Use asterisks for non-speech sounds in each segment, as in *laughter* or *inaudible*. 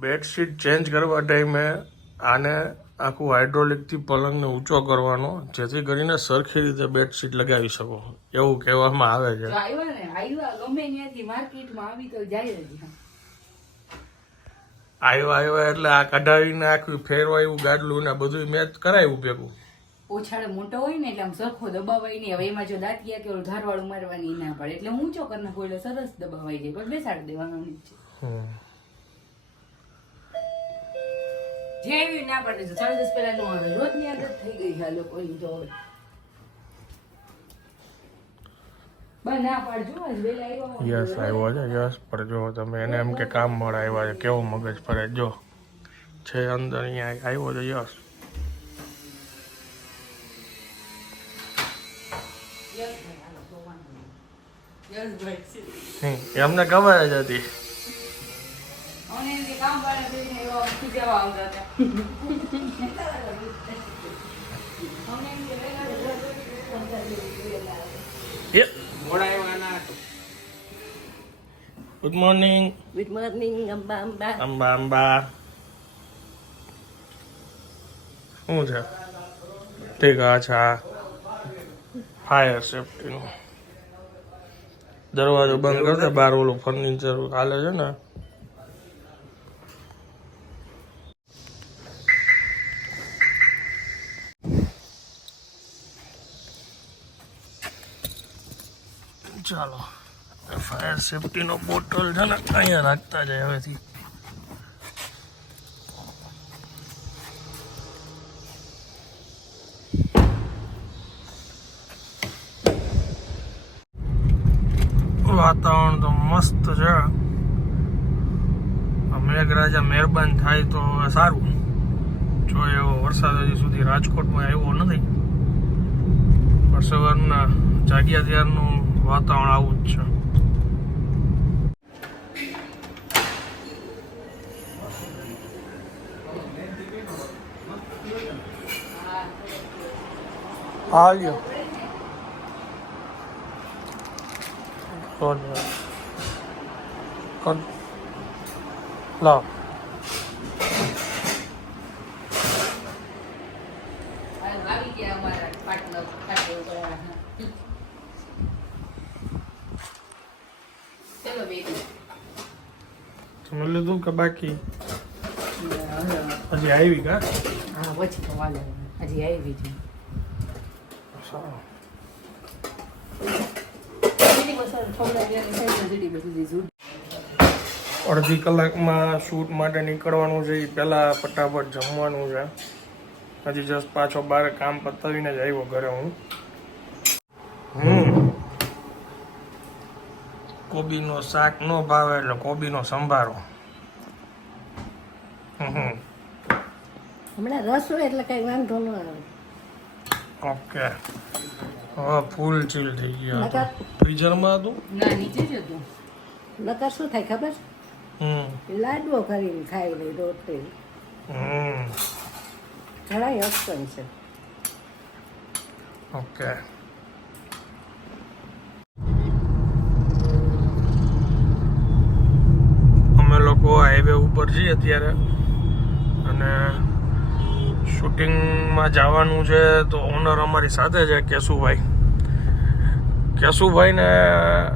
Bedsheet change કરવા ટાઈમે આને આખું હાઇડ્રોલિકથી પલંગને ઊંચો કરવાનો જેથી કરીને સરખી રીતે બેડશીટ લગાવી શકો. એવું કહેવામાં આવે છે. આવ્યો આવ્યા એટલે આ કઢાવીને આખું એવું ગાડલું ને બધું મેં જ કરાવ્યું ભેગું. ઓછાળે મોટો હોય ને એટલે આમ સરખો દબાવાય નહીં. હવે એમાં જો દાંતિયા કે ધારવાળું મારવાની ના પડે. એટલે ઊંચો કરી નાખો એટલે સરસ દબાવાઈ જાય. પણ બેસાડી દેવાનું નીચે હમ. જે એવી ના પડે છે સાડા દસ પહેલા નો આવે. રોજની આદત થઈ ગઈ છે લોકો તો હવે. ના. યસ આવ્યો છે યસ પણ જો તમે એને એમ કે કામ મળે આવ્યા છે કેવો મગજ ફરે? જો છે અંદર અહીંયા આવ્યો છે યસ. એમને ખબર જ હતી. આવતા હતા. વેલા વેલા good morning Amba Amba. Amba Amba. શું છે? ઠીક આ. છે ફાયર સેફટીનું દરવાજો બંધ કરતા બાર ઓલું ફર્નિચર હાલે છે ને? ચાલો. ફાયર સેફટીનો બોટલ છે ને, અહીંયા રાખતા જાય હવેથી. વાતાવરણ તો મસ્ત છે. મેઘરાજા મહેરબાન થાય તો સારું. જો એવો વરસાદ હજી સુધી રાજકોટમાં આવ્યો નથી. પણ જાગ્યા ત્યારનું વાતાવરણ આવું જ છે હાલ્યો કોણ કોણ લાવ આવી ગયા અમારા પાટલા પાટલા ઉપર. ચલો બેબી તમે લીધું કે બાકી? હજી આવી કા? હા પછી તો વાલે હજી આવી છે. અડધી કલાકમાં શૂટ માટે નીકળવાનું છે એ પહેલાં ફટાફટ જમવાનું છે. હજી જસ્ટ પાછો બહાર કામ પતાવીને જ આવ્યો ઘરે હું. હમ. કોબીનો શાક નો ભાવે એટલે કોબીનો સંભારો. હમણાં રસ હોય એટલે કઈ વાંધો ન આવે. ઓકે. હા ફૂલ ચીલ થઈ ગયા નકર ફ્રીઝરમાં હતું? ના નીચે જ હતું. નકર શું થાય ખબર? હમ. લાડવો કરીને ખાઈ લઈ રોટલી. હમ. ઘણા ઓપ્શન છે. ઓકે. અમે લોકો હાઈવે ઉપર છીએ અત્યારે. અને શૂટિંગમાં જવાનું છે તો ઓનર અમારી સાથે છે કેશુભાઈ. કેશુભાઈને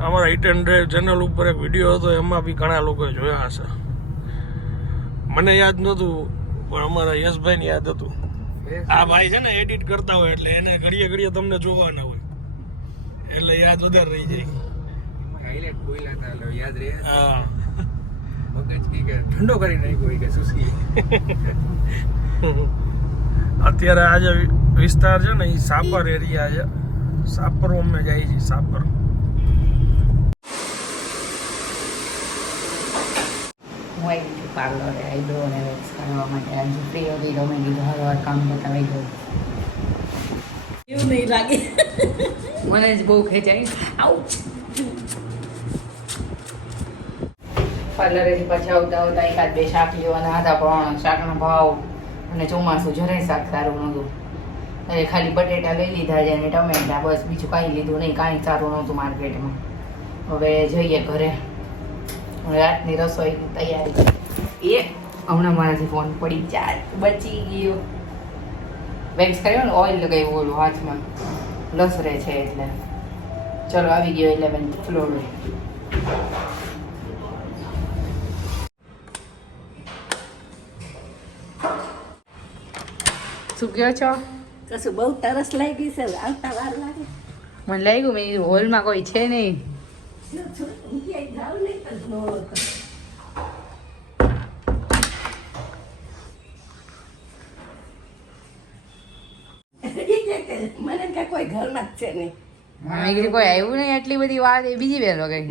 અમારા હિટ એન્ડ ચેનલ ઉપર એક વીડિયો હતો એમાં બી ઘણા લોકોએ જોયા હશે. મને યાદ નહોતું પણ અમારા યશભાઈને યાદ હતું. આ ભાઈ છે ને એડિટ કરતા હોય એટલે એને ઘડીએ ઘડીએ તમને જોવાના હોય. એટલે યાદ વધારે રહી જાય. યાદ રહે. હા. મગજ કી કે ઠંડો કરી નાખ્યો કે સુસી અત્યારે આ જે વિસ્તાર છે ને એ સાપર એરિયા છે. સાપર અમે જાય છે સાપર. હું આવી છું પાર્લરે આઈબ્રો અને વેક્સ કરવા માટે. આજે ફ્રી હતી તો મેં કીધું હર વાર કામ બતાવી દઉં. એવું નહીં લાગે. મને જ બહુ ખેંચાય. આવું. પાર્લરેથી પાછા આવતા આવતા એકાદ બે શાક લેવાના હતા, પણ શાકનો ભાવ અને ચોમાસું જરાય શાક સારું નહોતું. એટલે ખાલી બટેટા લઈ લીધા છે અને ટમેટા, બસ બીજું કાંઈ લીધું નહીં, કાંઈ સારું નહોતું માર્કેટમાં. હવે જઈએ ઘરે. રાતની રસોઈ તૈયારી એ, હમણાં મારાથી ફોન પડી ચાલ બચી ગયો. વેક્સ કર્યો ને ઓઇલ લગાવ્યું ઓલું હાથમાં. લસરે છે એટલે. ચલો, આવી ગયો ઇલેવન્થ ફ્લોર શું કહો છો? કશું બહુ તરસ લાગી છે આવતા વાર લાગે. મને લાગ્યું મેં હોલમાં કોઈ છે નહીં. મને કે કોઈ ઘરમાં જ છે નહીં. મેં કોઈ આવ્યું નહીં એટલી બધી વાત એ બીજી બેન વગર.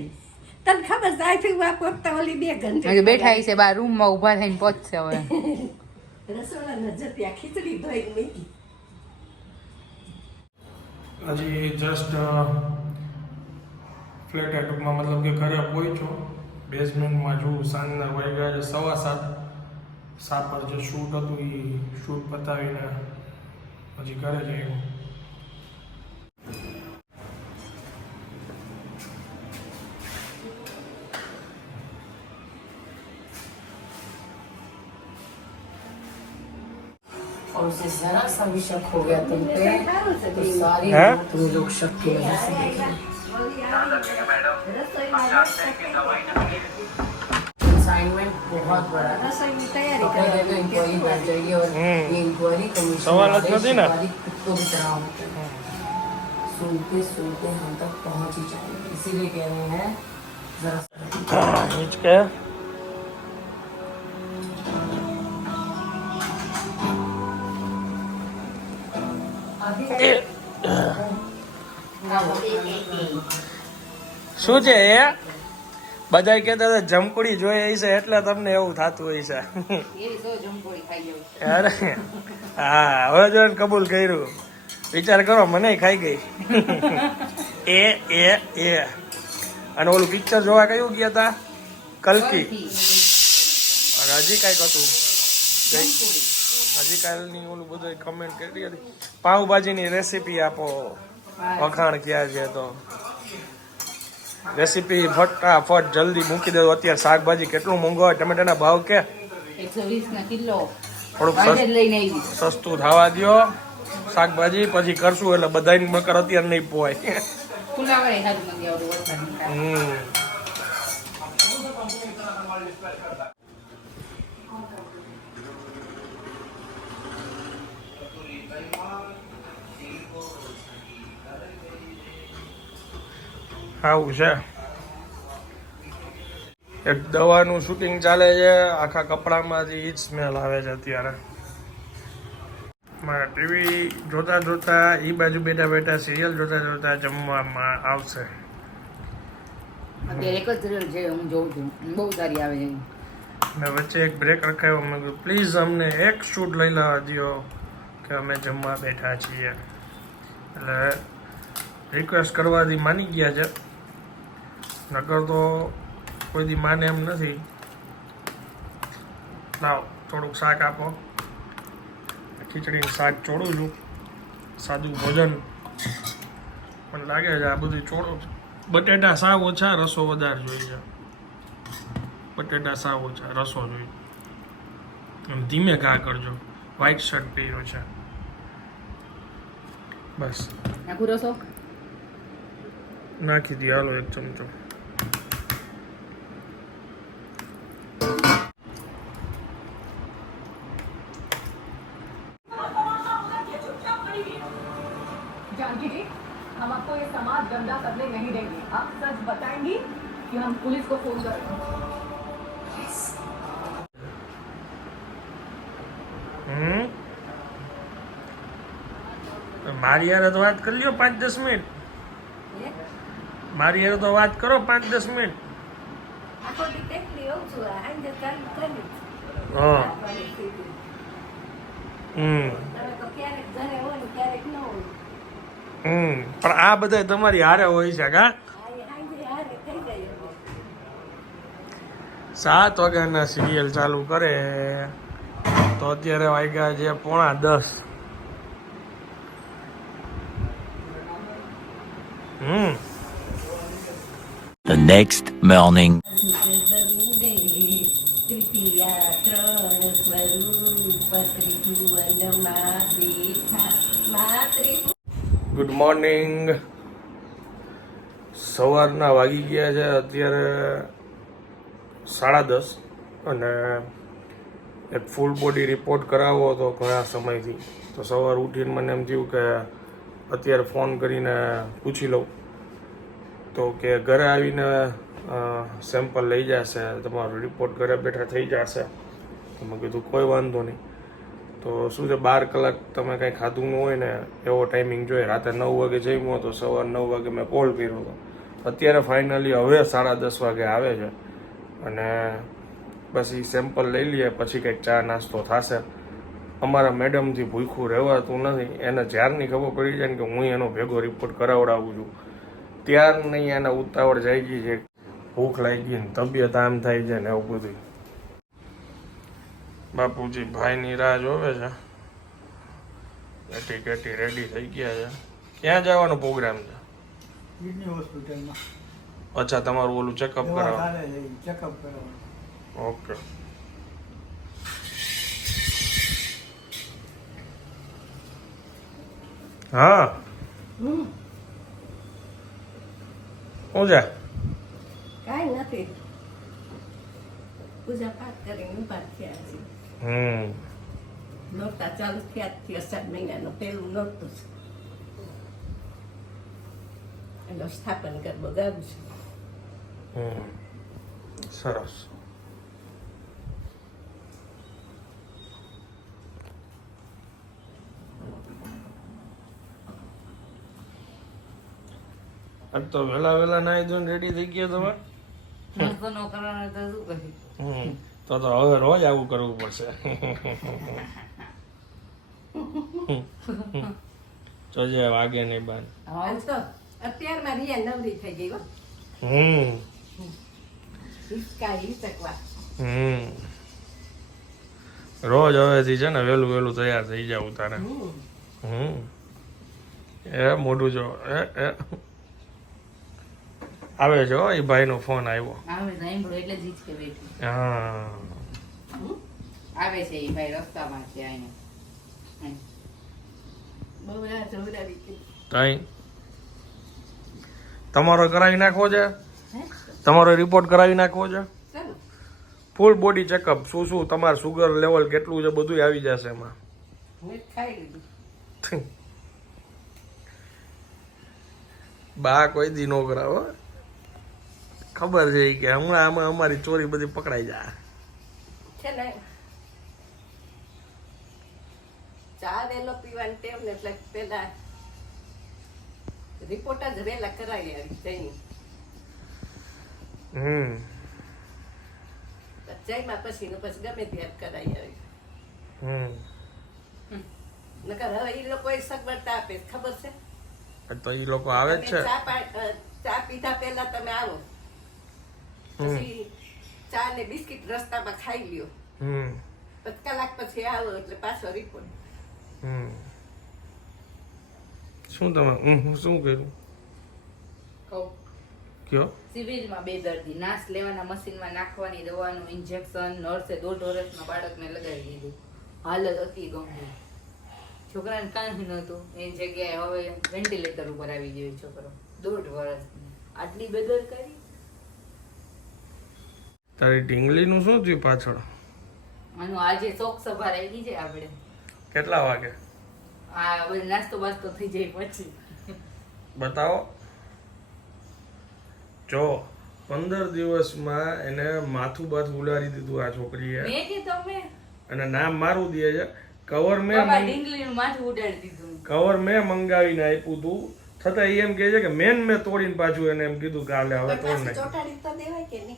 તને ખબર આથી વાપરતા ઓલી બે ઘંटे બેઠા છે બાર રૂમમાં ઊભા થઈને પહોંચશે હવે. *laughs* રસોડા નજર ત્યાં ખીચડી ધોઈને મૂકી હજી જસ્ટ ફ્લેટ ટૂંકમાં મતલબ કે ઘરે પહોંચ્યો બેઝમેન્ટમાં જોઉં સાંજના વાગ્યા છે, સવા સાત. સાત પર જે શૂટ હતું એ શૂટ પતાવીને પછી ઘરે જ ऐसा भी शक हो गया तुम पे तो सारी तुम लोग शक की वजह से बहुत बड़ा है। इंक्वायरी बैठ और ये कमीशन को भी है सुनते सुनते हम तक पहुँच ही जाएँगे। इसीलिए कह रहे हैं जरा શું છે એ? બધા કહેતા હતા, જમકુડી જોઈ છે એટલે તમને એવું થતું હોય છે. અરે, હા, હવે જો કબૂલ કર્યું. વિચાર કરો, મને ખાઈ ગઈ. એ એ એ. અને ઓલું પિક્ચર જોવા કયું ગયા હતા કલ્કી. અને હજી કાંઈક હતું. હજી કાલની ઓલું બધું કમેન્ટ કરી હતી. પાઉભાજીની રેસીપી આપો. વખાણ ક્યાં છે તો? રેસીપી ફટાફટ જલ્દી મૂકી દો અત્યારે શાકભાજી કેટલું મોંઘું હોય ટમેટાના ભાવ કે? થોડુંક સસ્તું થવા દ્યો. શાકભાજી પછી કરશું એટલે બધાની મકર અત્યારે નહીં પોવાય. હમ. આવું છે. એક દવાનું શૂટિંગ ચાલે છે. આખા કપડામાંથી જ સ્મેલ આવે છે અત્યારે. મારા ટીવી જોતા જોતા એ બાજુ બેઠા બેઠા સિરિયલ જોતા જોતા જમવામાં આવશે. અત્યારે એક જ સિરિયલ છે હું જોઉં છું. બહુ સારી આવે છે. મેં વચ્ચે એક બ્રેક રખાયો. મેં કીધું પ્લીઝ અમને એક શૂટ લઈ લેવા દો કે અમે જમવા બેઠા છીએ. એટલે રિક્વેસ્ટ કરવાથી માની ગયા છે. નકર તો કોઈ દી માને એમ નથી. લાવ થોડુંક શાક આપો. ખીચડીનું શાક ચોળું છું. સાદું ભોજન. પણ લાગે છે આ બધું ચોડો બટેટા સાવ ઓછા રસો વધારે જોઈએ બટેટા સાવ ઓછા રસો જોઈએ. એમ ધીમે ઘા કરજો. વ્હાઈટ શર્ટ પહેર્યો છે. બસ. નાખું દઈએ હાલો એક ચમચો. हम पुलिस को फोन करेंगे હમ મારી યાર તો વાત કરી લ્યો પાંચ દસ મિનિટ હે? મારી યાર તો વાત કરો પાંચ દસ મિનિટ આખો દી કેટલી હોઉં છું આંજે ચાલુ કરી હા હમ તમે તો ક્યારેક ઘરે હોય ને ક્યારેક ન હોય હમ પણ આ બધા તમારી હારે હોય છે કા સાત વાગ્યાના સિરિયલ ચાલુ કરે. તો અત્યારે વાગ્યા છે પોણા દસ. હમ. The next morning. બેઠા માતૃ ગુડ મોર્નિંગ સવારના વાગી ગયા છે. અત્યારે સાડા દસ અને એક ફૂલ બોડી રિપોર્ટ કરાવવો હતો ઘણા સમયથી. તો સવાર ઉઠીને મને એમ થયું કે અત્યારે ફોન કરીને પૂછી લઉં. તો કે ઘરે આવીને સેમ્પલ લઈ જશે, તમારો રિપોર્ટ ઘરે બેઠા થઈ જશે. તો મેં કીધું, કોઈ વાંધો નહીં. તો શું છે, બાર કલાક તમે કાંઈ ખાધું ન હોય ને, એવો ટાઈમિંગ જોઈએ રાતે નવ વાગે જમ્યો તો સવાર નવ વાગે મેં કોલ કર્યો હતો. અત્યારે ફાઇનલી હવે સાડા દસ વાગે આવે છે. અને પછી સેમ્પલ લઈ લઈએ, પછી કંઈક ચા નાસ્તો થશે. અમારા મેડમથી ભૂખું રહેવાતું નથી. એને જ્યારની ખબર પડી જાય ને કે હું એનો ભેગો રિપોર્ટ કરાવડાવું છું. ત્યાર નહીં એને ઉતાવળ જાય ગઈ છે. ભૂખ લાગી ગઈ ને તબિયત આમ થાય છે ને એવું બધું બાપુજી, ભાઈની રાહ જોવે છે? એટી કેટી રેડી થઈ ગયા છે. ક્યાં જવાનો પ્રોગ્રામ છે? કિડની હોસ્પિટલમાં અચ્છા તમારું ઓલું ચેકઅપ દવા કરાવો. ચેકઅપ કરાવવાનું ઓકે. હા. શું છે? નથી. પૂજા પાઠ કરીને ઊભા થયા છે હમ. નોરતા ચાલુ થયા થયા સાત મહિનાનું પહેલું નોરતું છે. એટલે સ્થાપન કરવો ગાવું છે. સરસ. આજ તો વહેલા વહેલા નાઈ ધોઈને રેડી થઈ ગયા તમે તો તો તો હવે રોજ આવું કરવું પડશે. જોજે વાગે નહીં તો અત્યારમાં રિયા નવરી થઈ ગઈ હો. હમ. હમ. રોજ હવેથી છે ને વહેલું વહેલું તૈયાર થઈ જાવ તારે. હમ. એ મોઢું જો એ એ. આવે હો એ ભાઈનો ફોન આવ્યો. જ હા. આવે છે એ ભાઈ રસ્તામાં છે. તઈ. તમારો કરાવી નાખવો છે? તમારો રિપોર્ટ કરાવી નાખવો છે? ફૂલ બોડી ચેકઅપ શું શું? તમારું સુગર લેવલ કેટલું છે? બધું આવી જશે એમાં. *laughs* બા કોઈ દી નો કરાવો ખબર છે કે હમણાં આમાં અમારી ચોરી બધી પકડાઈ જાય. ચા વેલો પીવાની ટેવ ને એટલે પેલા રિપોર્ટ જ વેલા કરાવી આવી હમ. જઈમાં પછી ને પછી ગમે ત્યાં કરાવી આવી. હમ. નકર હવે એ લોકો સગવડતા આપે ખબર છે? તો એ લોકો આવે છે. ચા પા- અ, ચા પીધા પહેલા તમે આવો. પછી ચા ને બિસ્કિટ રસ્તામાં ખાઈ લ્યો. હમ. કલાક પછી આવો એટલે પાછો રિપોર્ટ હમ. શું તમે શું કર્યું? કહું. કયો? સિવિલમાં બે દર્દી. નાશ લેવાના મશીનમાં નાખવાની દવાનું ઇન્જેક્શન નર્સે દોઢ વર્ષના બાળકને લગાવી દીધું. હાલત અતિ ગંભીર. છોકરાને કાંઈ નહોતું એ જગ્યાએ હવે વેન્ટિલેટર ઉપર આવી ગયો છોકરો. દોઢ વર્ષની. આટલી બેદરકારી? તારી ઢીંગલીનું શું થયું પાછળ? આનું આજે શોક સભા રહી છે આપણે. કેટલા વાગે? આ હવે નાસ્તો બાસ્તો થઈ જાય પછી. બતાવો. જો પંદર દિવસમાં એને માથું બાથું ઉલારી દીધું આ છોકરીએ. મેં અને નામ મારું દે છે. કવર મેં બાબા મંગ- ડીંગલીનું માથું ઉડાડી દીધું. કવર મેં મંગાવીને આપ્યું હતું છતાં એમ કહે છે કે મેન મેં તોડીને પાછું એને એમ કીધું કે હાલે હવે તોડ કે નહીં?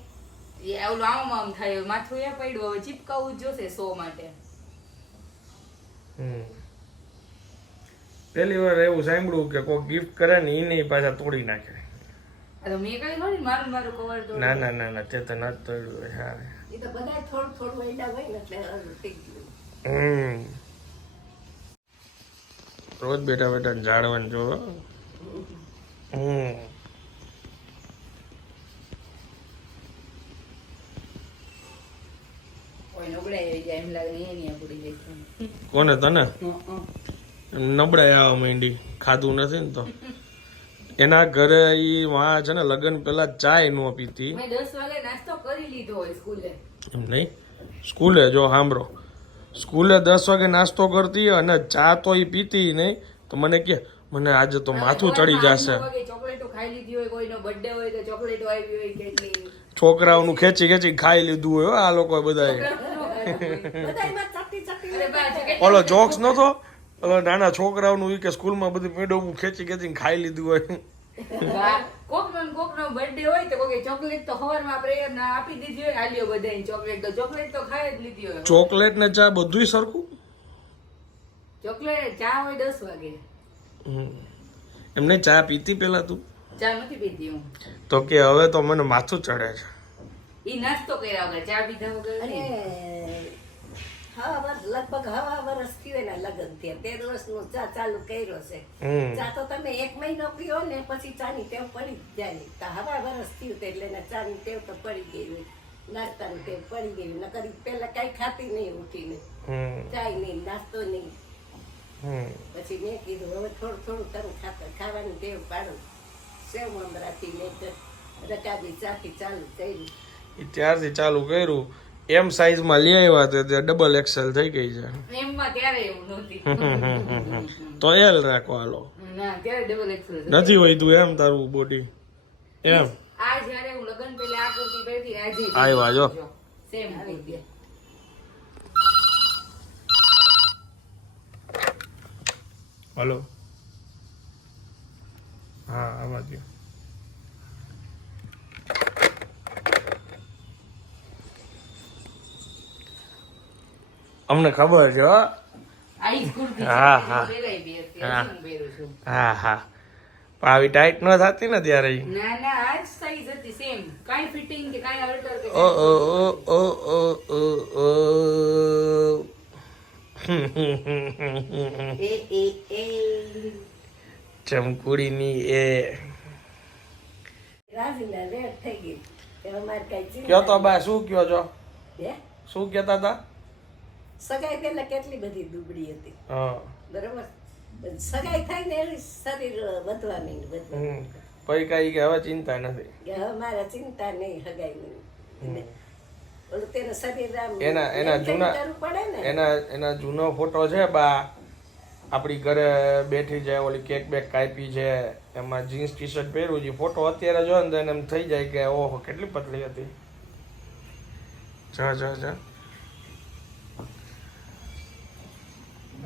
એ ઓલું આમ આમ થાય માથું એ પડ્યું હવે જોશે સો માટે. હમ. પહેલી વાર એવું સાંભળ્યું કે કોઈ ગિફ્ટ કરે ને એને પાછા તોડી નાખે. ના ના ના ના તે તો ન તોડ્યું હા. એ તો બધા થોડું થોડું વૈડા હોય ને એટલે થઈ ગયું. રોજ બેઠા બેઠા જાળવણ જો હમ. નબળાઈ આવી જાય એમ લાગે એની આ જાય કોને તને. નબળાઈ આવવા માંડી ખાધું નથી ને તો. એના ઘરે ઈ વા છે ને લગ્ન પેલા ચાય નો પીતી. મેં 10 વાગે નાસ્તો કરી લીધો હોય સ્કૂલે. એમ નહીં? સ્કૂલે જો સાંભળો. સ્કૂલે દસ વાગે નાસ્તો કરતી અને ચા તો ઈ પીતી નહીં. તો મને કે મને આજે તો માથું ચડી જશે. ચોકલેટો ખાઈ લીધી હોય કોઈનો બર્થડે હોય તો ચોકલેટો આવી હોય કેટલી છોકરાઓનું ખેંચી ખેંચી ખાઈ લીધું હોય આ લોકો બધાય *laughs* બધાયમાં ચટી ચટી અરે બા, આજે કેટલી ઓલો જોક્સ નતો? ઓલો નાના છોકરાઓનું કે સ્કૂલમાં બધું મેડમ ખેંચી ખેંચીને ખાઈ લીધું હોય. કોકનો કોકનો હોય તો કોકે ચોકલેટ તો સવારમાં prayer ના આપી દીધી હોય આલ્યો બધાને ચોકલેટ તો ચોકલેટ તો ખાઈ જ લીધી હોય. ચોકલેટ ને ચા બધુંય સરખું? ચોકલેટ ચા હોય દસ વાગે. હમ. એમને ચા પીતી પેલા તું? ચા નથી પીતી હું. તો કે હવે તો મને માથું ચડે છે. ઈ નાસ્તો કર્યા વગર ચા પીધા વગર નહીં. લગભગ હવા વર્ષ થયું એના લગ્ન થયા. તેર વર્ષનો ચા ચાલુ કર્યો છે. ચા તો તમે એક મહિનો પીઓ ને પછી ચાની ટેવ પડી જ જાય. તો હવા વર્ષ થયું એટલે એને ચાની ટેવ તો પડી ગઈ નાસ્તાની ટેવ પડી ગઈ. નકર પેલા કઈ ખાતી નહીં ઉઠીને. ચાય નહીં નાસ્તો નહીં. પછી મેં કીધું હવે થોડું થોડું તારું ખાતર ખાવાની ટેવ પાડું. સેવ મમરાથી મેં રકાબી ચાથી ચાલુ કર્યું. ત્યારથી ચાલુ કર્યું. એમ સાઈઝમાં લઈ આવ્યા તો તે ડબલ એક્સેલ થઈ ગઈ છે. તો એલ રાખો હાલો. નથી હોય વધ્યું એમ તારું બોડી એમ? આવ્યા જો. હલો. હા આવા દો અમને ખબર છે હો. હા, હા. હા. પણ આવી ટાઈટ ન થતી ને ત્યારે. ના ના આ સાઈઝ હતી સેમ કાંઈ ફિટિંગ કે કાંઈ અલ્ટર કે ઓ ઓ ઓ ઓ ઓ ઓ ઓ. એ એ એ. ચમકુડીની એ. થઈ ગઈ. ચિંતા કયો તો બા શું કયો છો? શું કહેતા હતા? સગાઈ પહેલા કેટલી બધી દુબળી હતી. હા. બરોબર? સગાઈ થાય ને એની શરીર વધવા વધવા હમ. પછી કઈ કે હવે ચિંતા નથી. કે હવે મારે ચિંતા નહીં હગાઈ નહીં ઓલું તેનું શરીર આમ એના એના જૂના પડે ને? એના એના જૂનો ફોટો છે બા. આપણી ઘરે બેઠી છે ઓલી કેક બેક કાપી છે. એમાં જીન્સ ટી શર્ટ પહેર્યું છે. ફોટો અત્યારે જો ને તો એને એમ થઈ જાય કે ઓહો કેટલી પતલી હતી. જા જા જા.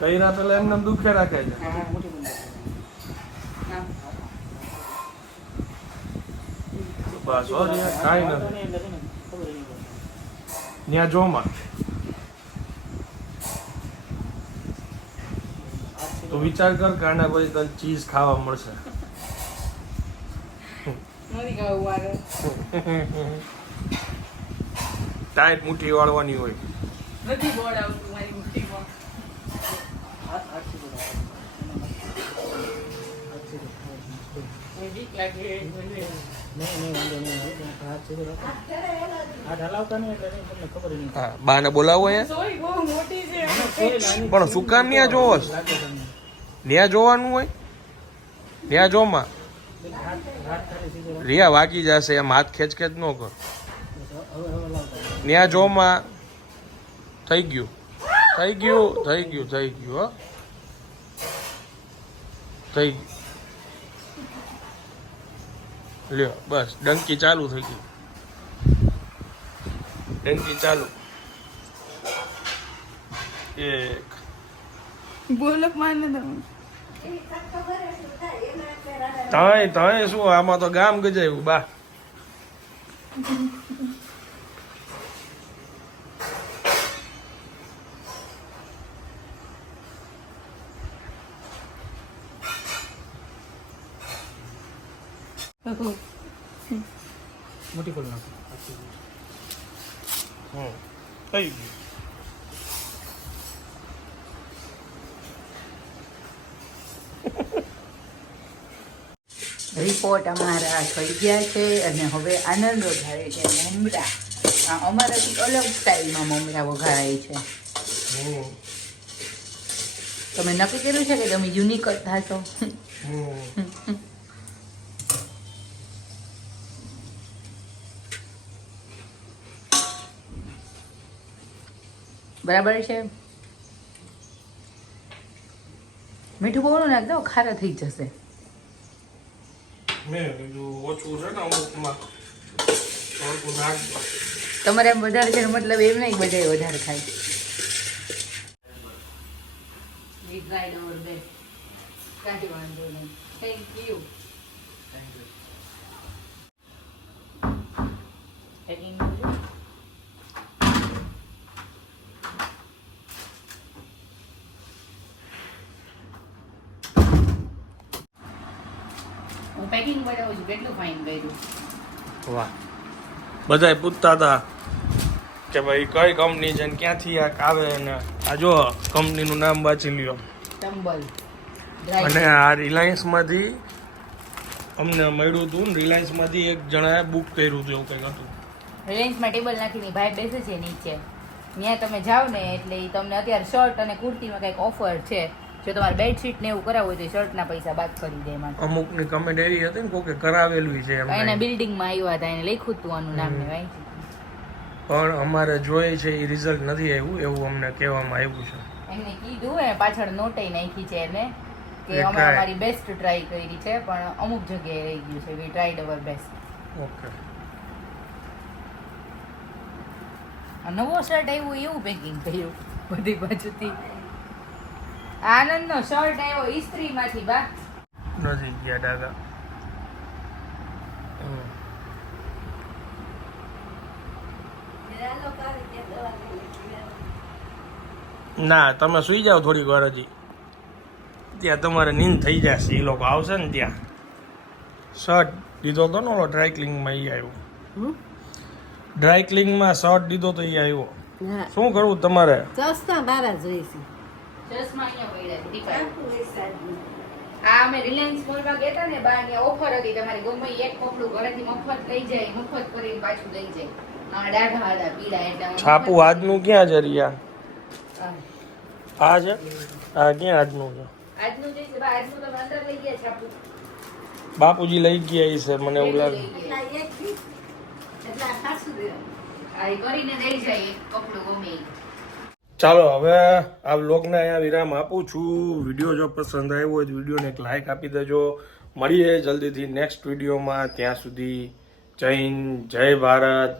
રાત એટલે એમને દુખે રાખે છે. બસ હો કાંઈ નથી. ત્યાં જોમાં તો વિચાર કર કે આના પછી તને ચીઝ ખાવા મળશે. ટાઈટ મુઠ્ઠી વાળવાની હોય. નથી બોર્ડ આવતું મારી મુઠ્ઠીમાં મને બીક લાગે મને. હા બાને બોલાવો અહીંયા. સોય બહુ મોટી છે. પણ શું કામ ત્યાં જોવો ન્યા ત્યાં જોવાનું હોય? ત્યાં જોમાં? રિયા વાગી જશે એમ હાથ ખેંચ ખેંચ ન કર. ત્યાં જોમાં થઈ ગયું. થઈ ગયું થઈ ગયું થઈ ગયું હો. થઈ ગયું. લ્યો બસ ડંકી ચાલુ થઈ ગઈ. ડંકી ચાલુ. એક. બોલક માને તમે તાય તાય શું આમાં તો ગામ ગજાયું બા. અમારા થઈ ગયા છે અને હવે આનંદ વધારે છે. મમરા. અમારાથી અલગ સ્ટાઇલમાં મમરા વઘારાય છે. તમે નક્કી કર્યું છે કે તમે યુનિક થશો? બરાબર છે? મીઠું બહુ નાખ દો ખારા થઈ જશે. મેં કીધું ઓછું છે ને અમુકમાં. થોડું નાખજો. તમારે એમ વધારે છે મતલબ એમ નહીં બધા વધારે ખાય થેન્ક યુ પેકિંગ બતાવું છું કેટલું ફાઇન કર્યું. વાહ. બધાય પૂછતા હતા કે ભાઈ કઈ કંપની છે ને ક્યાંથી આ આવે ને આ જો કંપનીનું નામ વાંચી લ્યો. ટંબલ અને આ રિલાયન્સમાંથી અમને મળ્યું હતું ને રિલાયન્સમાંથી એક જણાએ બુક કર્યું હતું એવું કંઈક હતું. રિલાયન્સમાં ટેબલ નાખીને ભાઈ બેસે છે નીચે. ત્યાં તમે જાઓ ને એટલે તમને અત્યારે શર્ટ અને કુર્તીમાં કંઈક ઓફર છે. જો તમારે બેડશીટ ને એવું કરાવવું હોય તો શર્ટના પૈસા બાદ કરી દે એમાં. અમુકની કમેન્ટ એવી હતી ને કોકે કરાવેલું છે એના એમને બિલ્ડિંગમાં આવ્યા હતા એને લખ્યું હતું આનું નામ ને વાંચ્યું પણ અમારે જોઈએ છે એ રિઝલ્ટ નથી આવ્યું એવું અમને કહેવામાં આવ્યું છે. એમને કીધું એ પાછળ નોટઈ નાખી છે એને કે અમે. અમારી બેસ્ટ ટ્રાય કરી છે પણ અમુક જગ્યાએ રહી ગયું છે we tried our best okay. નવો શર્ટ આવ્યો એવું પેકિંગ થયું બધી બાજુથી. આનંદનો શર્ટ આવ્યો ઇસ્ત્રીમાંથી બા. નથી ગયા ડાગા. ના તમે સુઈ જાઓ થોડીક વાર હજી. ત્યાં તમારે નીંદ થઈ જશે. એ લોકો આવશે ને ત્યાં. શર્ટ દીધો તો ને ઓલો ડ્રાય ક્લિંગમાં એ આવ્યો. ડ્રાય ક્લિંગમાં શર્ટ દીધો તો એ આવ્યો. શું કરવું તમારે? સસ્તા બારા જોઈશે અહીંયા પડ્યા સાઈડનું. આ અમે રિલાયન્સ મોલમાં ગયા હતા ને બા ત્યાં ઓફર હતી તમારી ગમે એક કપડું ઘરેથી મફત લઈ જાય મફત કરીને પાછું લઈ જાય. આ ડાઢા હતા પીળા એટલે છાપુ આજનું ક્યાં જરિયા રિયા? હા. આ છે? આ ક્યાં આજનું છે? આજનું જે છે બા આજનું તો અંદર લઈ ગયા છાપુ. બાપુજી લઈ ગયા એ છે મને એવું લાગે. એટલે દી, ખાસું દે આ કરીને લઈ જાય કપડું ગમે. ચાલો, હવે આ વ્લોગને અહીંયા વિરામ આપું છું. વીડિયો જો પસંદ આવ્યો હોય તો વિડીયોને એક લાઈક આપી દેજો. મળીએ જલ્દીથી નેક્સ્ટ વિડીયોમાં. ત્યાં સુધી જય હિન્દ, જય ભારત.